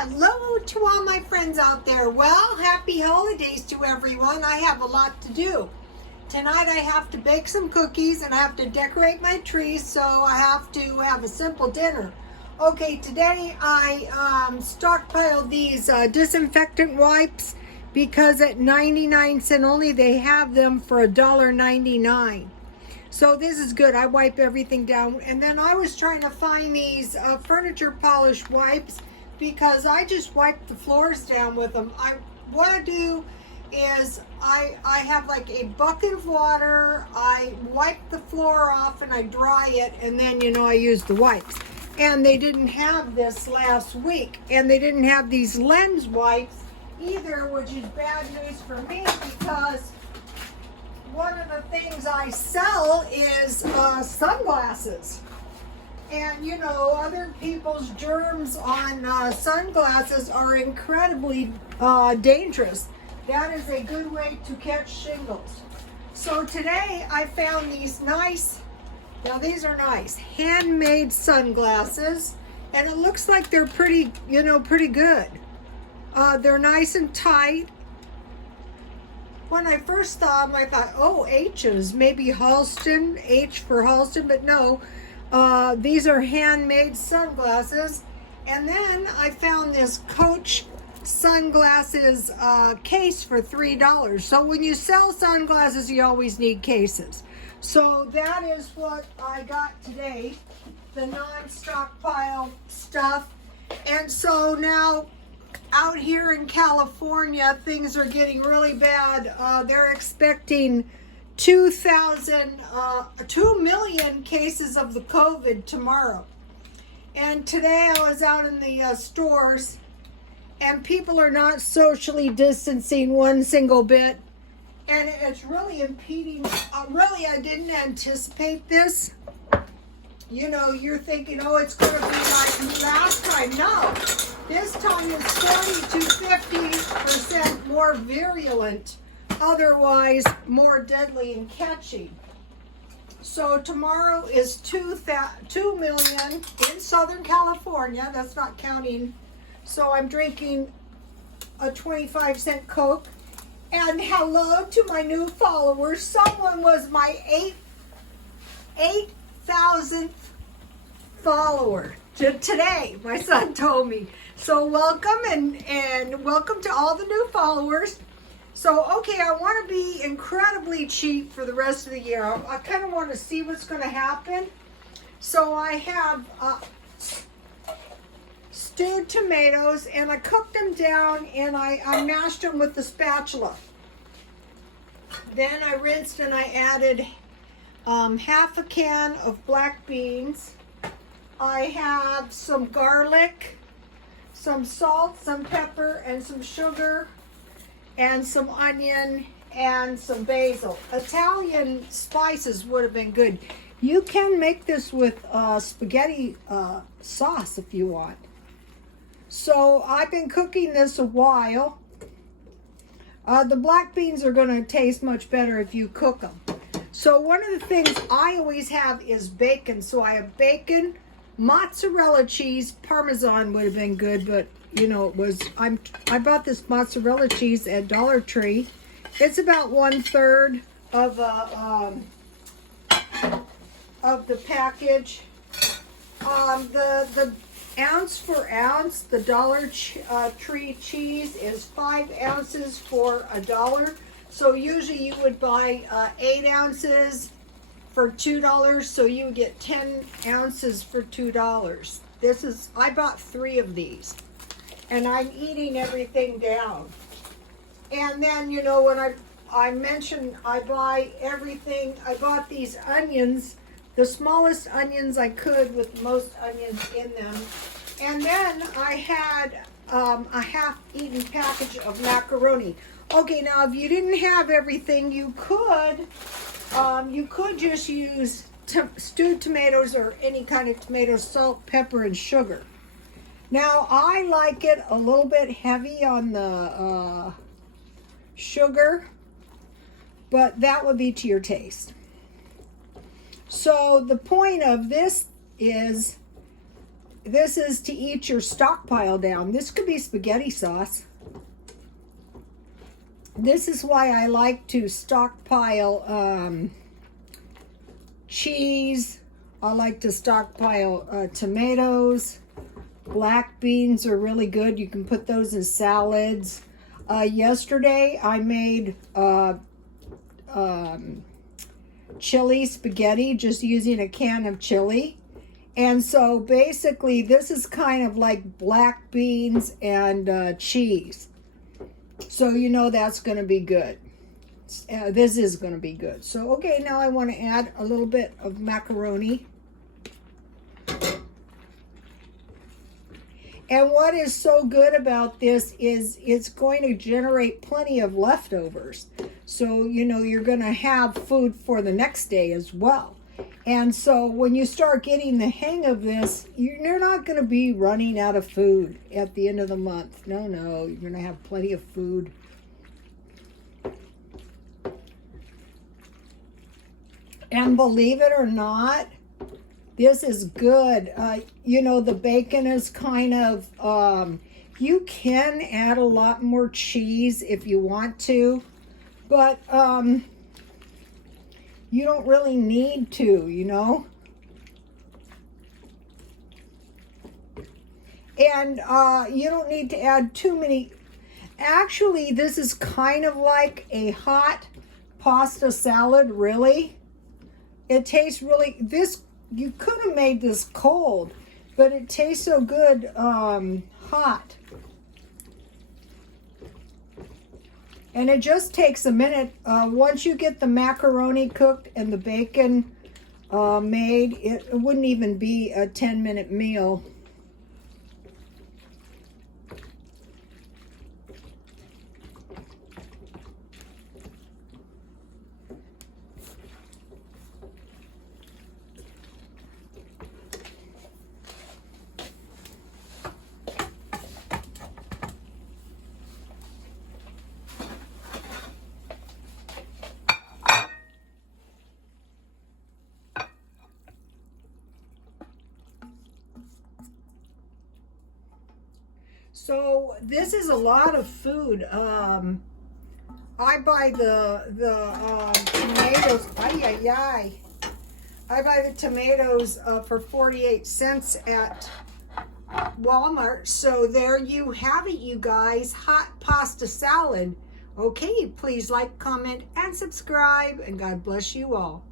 Hello to all my friends out there. Well, happy holidays to everyone. I have a lot to do. Tonight I have to bake some cookies and I have to decorate my tree, so I have to have a simple dinner. Okay, today I stockpiled these disinfectant wipes because at 99 cents only they have them for $1.99. So this is good. I wipe everything down. And then I was trying to find these furniture polish wipes because I just wipe the floors down with them. What I do is I have like a bucket of water, I wipe the floor off and I dry it, and then I use the wipes. And they didn't have this last week, and they didn't have these lens wipes either, which is bad news for me because one of the things I sell is sunglasses. And other people's germs on sunglasses are incredibly dangerous. That is a good way to catch shingles. So today I found these nice, now these are nice, handmade sunglasses. And it looks like they're pretty, pretty good. They're nice and tight. When I first saw them, I thought, oh, H's, maybe Halston, H for Halston, but no. These are handmade sunglasses. And then I found this Coach sunglasses case for $3. So when you sell sunglasses, you always need cases. So that is what I got today, the non-stockpile stuff. And so now out here in California, things are getting really bad. They're expecting 2 million cases of the COVID tomorrow. And today I was out in the stores, and people are not socially distancing one single bit. And it's really impeding. Really, I didn't anticipate this. You're thinking, oh, it's going to be like last time. No, this time it's 40 to 50% more virulent. Otherwise more deadly and catchy. So tomorrow is 2 million in Southern California. That's not counting. So I'm drinking a 25-cent Coke. And hello to my new followers. Someone was my 8,000th follower today. My son told me. So welcome and welcome to all the new followers. So, okay, I want to be incredibly cheap for the rest of the year. I kind of want to see what's going to happen. So I have stewed tomatoes, and I cooked them down, and I mashed them with the spatula. Then I rinsed and I added half a can of black beans. I have some garlic, some salt, some pepper, and some sugar, and some onion, and some basil. Italian spices would have been good. You can make this with spaghetti sauce if you want. So I've been cooking this a while. The black beans are going to taste much better if you cook them. So one of the things I always have is bacon. So I have bacon, mozzarella cheese, Parmesan would have been good, but I bought this mozzarella cheese at Dollar Tree. It's about 1/3 of the package. The ounce for ounce, the Dollar Tree cheese is 5 ounces for $1. So usually you would buy 8 ounces for $2. So you would get 10 ounces for $2. I bought 3 of these. And I'm eating everything down. And then, when I mentioned I buy everything, I bought these onions, the smallest onions I could with the most onions in them. And then I had a half-eaten package of macaroni. Okay, now if you didn't have everything, you could just use stewed tomatoes or any kind of tomato, salt, pepper, and sugar. Now, I like it a little bit heavy on the sugar, but that would be to your taste. So the point of this is this is to eat your stockpile down. This could be spaghetti sauce. This is why I like to stockpile cheese. I like to stockpile tomatoes. Black beans are really good. You can put those in salads. Yesterday I made chili spaghetti just using a can of chili. And so basically this is kind of like black beans and cheese. So you know that's going to be good. This is going to be good. So okay, now I want to add a little bit of macaroni. And what is so good about this is it's going to generate plenty of leftovers. So, you know, you're going to have food for the next day as well. And so when you start getting the hang of this, you're not going to be running out of food at the end of the month. No, you're going to have plenty of food. And believe it or not, this is good. You know, the bacon is kind of, you can add a lot more cheese if you want to, but you don't really need to, you know. And you don't need to add too many. Actually, this is kind of like a hot pasta salad, really. It tastes really, you could have made this cold, but it tastes so good hot. And it just takes a minute. Once you get the macaroni cooked and the bacon made, it wouldn't even be a 10-minute meal. So this is a lot of food. I buy the tomatoes. I buy the tomatoes for 48 cents at Walmart. So there you have it, you guys. Hot pasta salad. Okay, please like, comment, and subscribe. And God bless you all.